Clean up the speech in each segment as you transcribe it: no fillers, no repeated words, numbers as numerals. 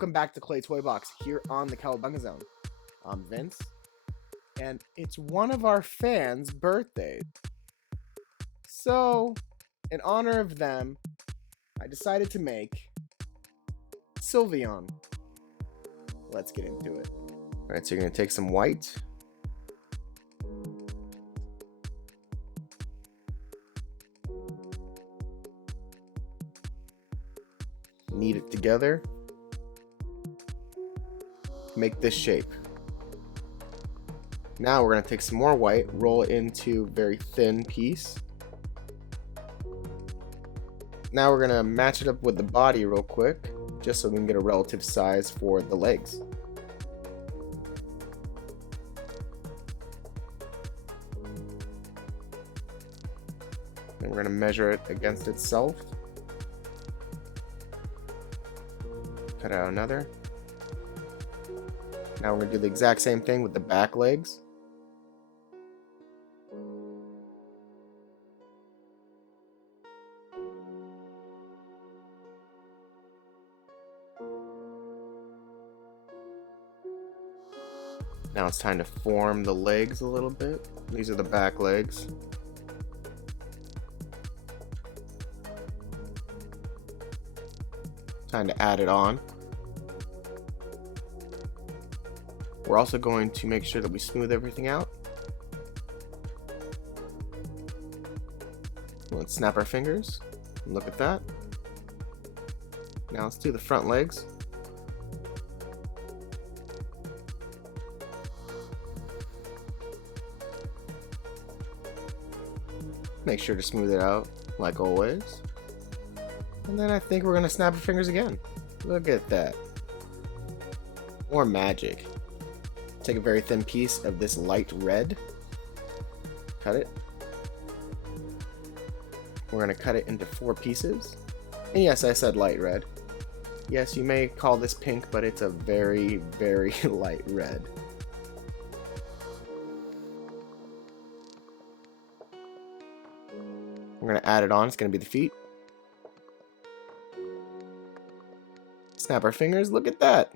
Welcome back to Clay Toy Box here on the Cowabungazone. I'm Vince, and it's one of our fans' birthdays. So, in honor of them, I decided to make Sylveon. Let's get into it. Alright, so you're going to take some white. Knead it together. Make this shape. Now we're going to take some more white, roll it into a very thin piece. Now we're going to match it up with the body real quick, just so we can get a relative size for the legs. And we're going to measure it against itself. Cut out another. Now we're going to do the exact same thing with the back legs. Now it's time to form the legs a little bit. These are the back legs. Time to add it on. We're also going to make sure that we smooth everything out. Let's snap our fingers. Look at that. Now let's do the front legs. Make sure to smooth it out like always. And then I think we're going to snap our fingers again. Look at that. More magic. Take a very thin piece of this light red. Cut it. We're going to cut it into 4 pieces. And yes, I said light red. Yes, you may call this pink, but it's a very, very light red. We're going to add it on. It's going to be the feet. Snap our fingers. Look at that.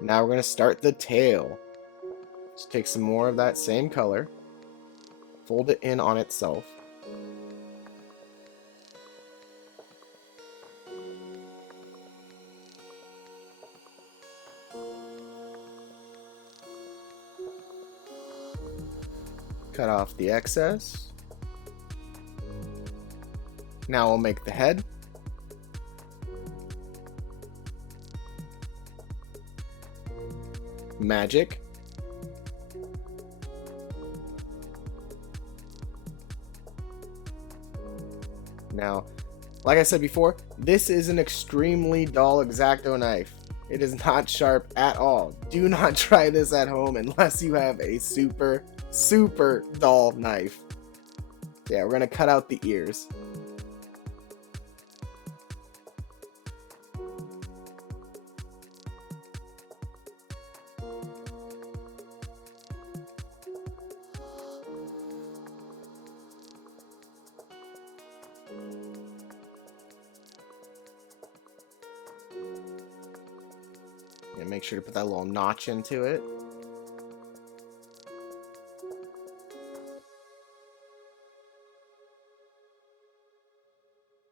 Now we're going to start the tail. Just take some more of that same color. Fold it in on itself. Cut off the excess. Now we'll make the head. Magic. Now, like I said before, this is an extremely dull X-Acto knife. It is not sharp at all. Do not try this at home unless you have a super, super dull knife. Yeah, we're gonna cut out the ears. And make sure to put that little notch into it.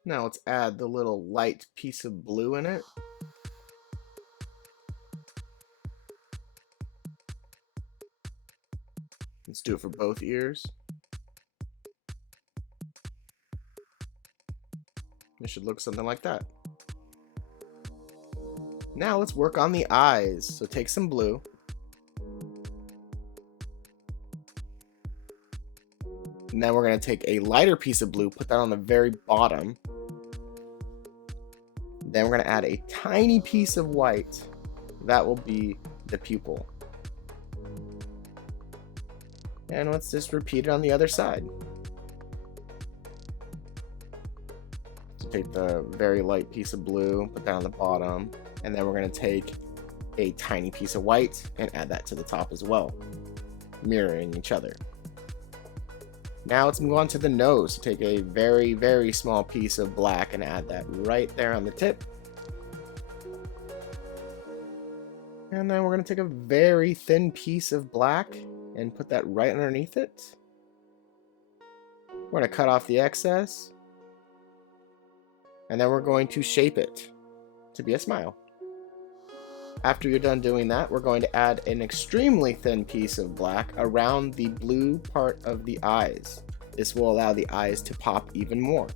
Now let's add the little light piece of blue in it. Let's do it for both ears. It should look something like that. Now let's work on the eyes. So take some blue. And then we're going to take a lighter piece of blue, put that on the very bottom. Then we're going to add a tiny piece of white. That will be the pupil. And let's just repeat it on the other side. So take the very light piece of blue, put that on the bottom. And then we're going to take a tiny piece of white and add that to the top as well, mirroring each other. Now let's move on to the nose. So take a very, very small piece of black and add that right there on the tip. And then we're going to take a very thin piece of black and put that right underneath it. We're going to cut off the excess. And then we're going to shape it to be a smile. After you're done doing that, we're going to add an extremely thin piece of black around the blue part of the eyes. This will allow the eyes to pop even more.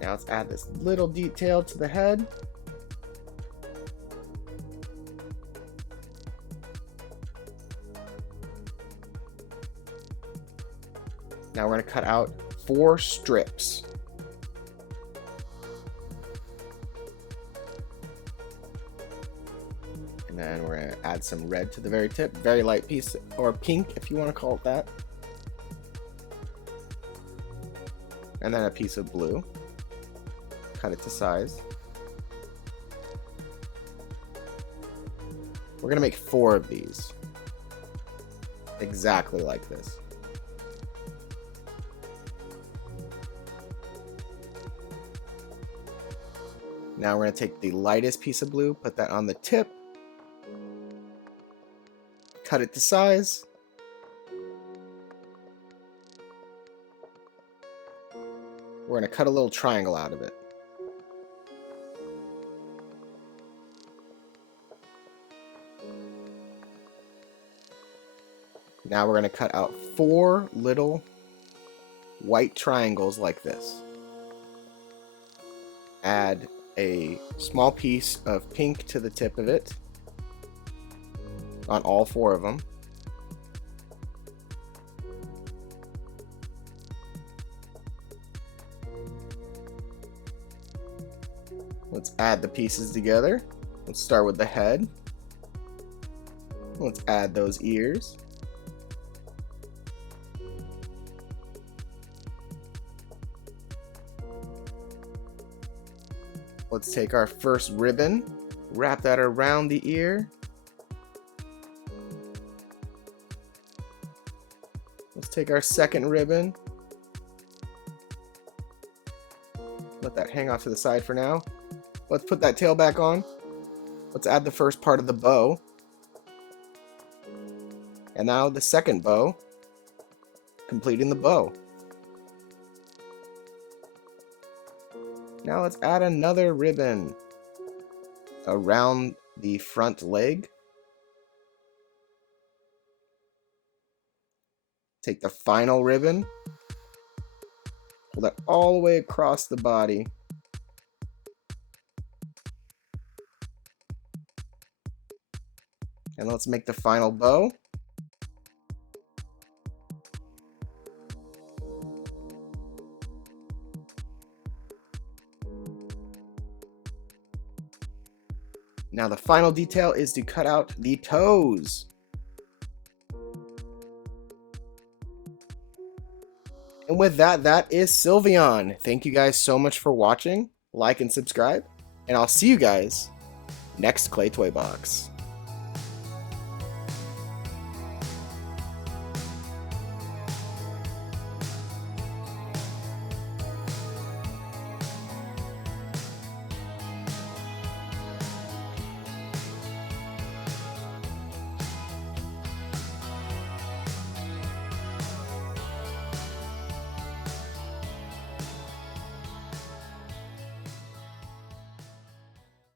Now let's add this little detail to the head. Now we're going to cut out 4 strips. And then we're going to add some red to the very tip, very light piece, or pink if you want to call it that. And then a piece of blue. Cut it to size. We're going to make 4 of these. Exactly like this. Now we're going to take the lightest piece of blue, put that on the tip, cut it to size, we're going to cut a little triangle out of it. Now we're going to cut out 4 little white triangles like this. Add a small piece of pink to the tip of it on all 4 of them. Let's add the pieces together. Let's start with the head. Let's add those ears. Let's take our first ribbon, wrap that around the ear. Let's take our second ribbon. Let that hang off to the side for now. Let's put that tail back on. Let's add the first part of the bow. And now the second bow, completing the bow. Now let's add another ribbon around the front leg. Take the final ribbon, pull that all the way across the body. And let's make the final bow. Now the final detail is to cut out the toes. And with that, that is Sylveon. Thank you guys so much for watching. Like and subscribe. And I'll see you guys next Clay Toy Box.